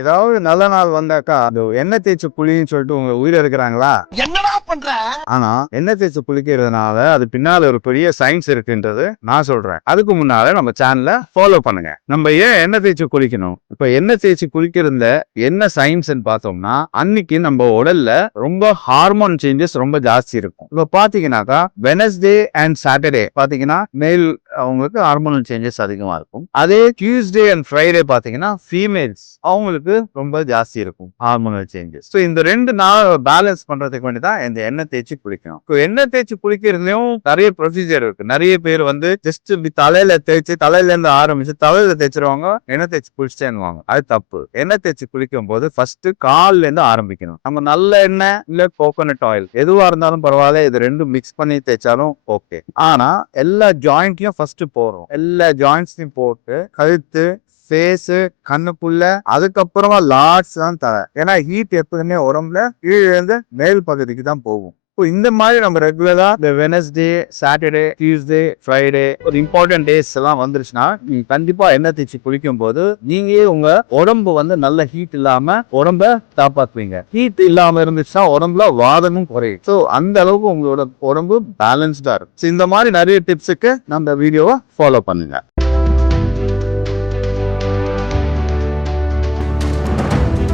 ஏதாவது நல்ல நாள் வந்தாக்கா அது எண்ணெய் தேய்ச்சி குளின்னு சொல்லிட்டு உங்க உயிர் இருக்கிறாங்களா? என்னடா பண்ற? ஆனா எண்ணெய் தேய்ச்சி குளிக்கிறதுனால அது பின்னால ஒரு பெரிய சயின்ஸ் இருக்குன்றது நான் சொல்றேன். அதுக்கு முன்னால நம்ம சேனலை ஃபாலோ பண்ணுங்க. நம்ம ஏன் எண்ணெய் தேய்ச்சி குளிக்கணும்? இப்ப எண்ணெய் தேய்ச்சி குளிக்கிறதுல என்ன சயின்ஸ் பார்த்தோம்னா, அன்னைக்கு நம்ம உடல்ல ரொம்ப ஹார்மோன் சேஞ்சஸ் ரொம்ப ஜாஸ்தி இருக்கும். இப்ப பாத்தீங்கன்னாக்கா வெனஸ்டே அண்ட் சாட்டர்டே பாத்தீங்கன்னா மேல் அவங்களுக்கு ஹார்மோனல் சேஞ்சஸ் அதிகமா இருக்கும். அதே டியூஸ்டே அண்ட் ஃப்ரைடே பாத்தீங்கன்னா ஃபீமேல்ஸ் அவங்களுக்கு ரொம்ப ஜாஸ்தி இருக்கும் ஹார்மோனல் சேஞ்சஸ். ஸோ இந்த 2 நாள் பேலன்ஸ் பண்றதுக்கு வேண்டி தான் இந்த எண்ணெய் தேய்ச்சி குளிக்கணும். இப்போ எண்ணெய் தேய்ச்சி குளிக்கிறதுலயும் நிறைய ப்ரொசீஜர் இருக்கு. நிறைய பேர் வந்து ஜஸ்ட் இப்படி தலையில தேய்ச்சி தலையில இருந்து ஆரம்பிச்சு தலையில தேய்ச்சிருவாங்க, எண்ணெய் தேய்ச்சி குளிச்சேன்னுவாங்க. அது தப்பு. எண்ணெய் தேய்ச்சி குளிக்கும் போது ஃபர்ஸ்ட் கால்ல இருந்து ஆரம்பிக்கணும். நம்ம நல்ல எண்ணெய் இல்ல கோகோனட் ஆயில் எதுவா இருந்தாலும் பரவாயில்ல, இது ரெண்டும் மிக்ஸ் பண்ணி தேய்ச்சாலும் ஓகே. ஆனா எல்லா ஜாயிண்ட்லயும் ஃபர்ஸ்ட் போறோம். எல்லா ஜாயிண்ட்ஸ்லயும் போட்டு கழுத்து ஃபேஸ் கண்ணுக்குள்ள அதுக்கப்புறமா லார்ட்ஸ் தான் தர. ஏன்னா ஹீட் எப்பவுமே உடம்புல கீழே இருந்து மேல் பகுதிக்கு தான் போகும். இப்போ இந்த மாதிரி நம்ம ரெகுலரா இந்த வெனஸ்டே சாட்டர்டே டியூஸ்டே ஃப்ரைடே ஒரு இம்பார்ட்டன்ட் டேஸ் எல்லாம் வந்துருச்சுன்னா நீங்க கண்டிப்பா எண்ணெய் தேய்ச்சி குளிக்கும் போது நீங்க உங்க உடம்பு வந்து நல்ல ஹீட் இல்லாம உடம்ப காப்பாத்துவீங்க. ஹீட் இல்லாம இருந்துச்சுன்னா உடம்புல வாதமும் குறையும். ஸோ அந்த அளவுக்கு உங்களோட உடம்பு பேலன்ஸ்டா இருக்கும். இந்த மாதிரி நிறைய டிப்ஸுக்கு நம்ம வீடியோவை ஃபாலோ பண்ணுங்க.